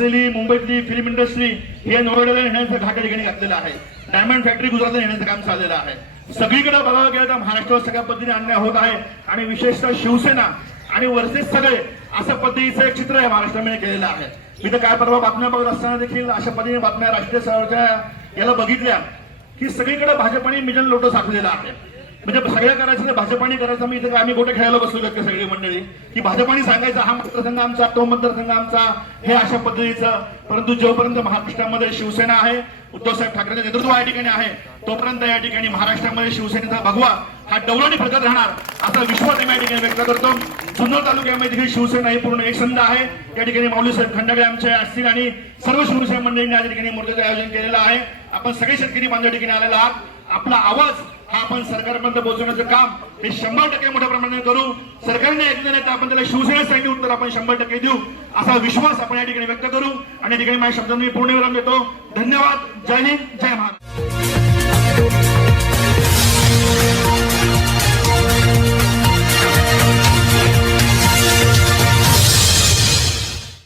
असलेली मुंबईतली film industry हे नोएडाला नेण्याचं घाट या ठिकाणी घातलेलं आहे. डायमंड फॅक्टरी गुजरातला नेण्याचं काम चाललेलं आहे. सगळीकडे बघावं गेलं तर महाराष्ट्रावर सगळ्या पद्धतीने अन्याय होत आहे आणि विशेषतः शिवसेना आणि वरचे सगळे अशा पद्धतीचं एक चित्र आहे महाराष्ट्रामध्ये केलेलं आहे. मी तर काय परवा बातम्या बघत असताना देखील अशा पद्धतीने बातम्या राष्ट्रीय स्तरावरच्या याला बघितल्या की सगळीकडे भाजपाने मिजन लोटो साधलेला आहे. म्हणजे सगळ्या करायचं तर भाजपाने करायचं. मी इथं आम्ही गोटे खेळायला बसलो की सगळी मंडळी की भाजपाने सांगायचं हा मतदारसंघ आमचा, तो मतदारसंघ आमचा, हे अशा पद्धतीचं. परंतु जोपर्यंत महाराष्ट्रामध्ये शिवसेना आहे, उद्धवसाहेब ठाकरेंचं नेतृत्व या ठिकाणी आहे, तोपर्यंत या ठिकाणी महाराष्ट्रामध्ये शिवसेनेचा भगवा हा डौलाने फडकत राहणार असा विश्वास या ठिकाणी व्यक्त करतो. जुन्नर तालुक्यामध्ये देखील शिवसेना ही पूर्ण एकसंध आहे. या ठिकाणी माऊली साहेब खंडागळे आमचे असतील आणि सर्व शिवसेना मंडळींनी या ठिकाणी मोर्चाचं आयोजन केलेलं आहे. आपण सगळे शेतकरी बांधव या ठिकाणी आलेला आहात. आपला आवाज हा आपण सरकारपर्यंत पोहोचवण्याचं काम हे 100% मोठ्या प्रमाणात करू. सरकारने ऐकलं नाही तर आपण त्याला शिवसेनेसाठी उत्तर आपण 100% देऊ असा विश्वास आपण या ठिकाणी व्यक्त करू. आणि या ठिकाणी माझ्या शब्दांनी पूर्ण विराम देतो. धन्यवाद. जय हिंद, जय महाराष्ट्र.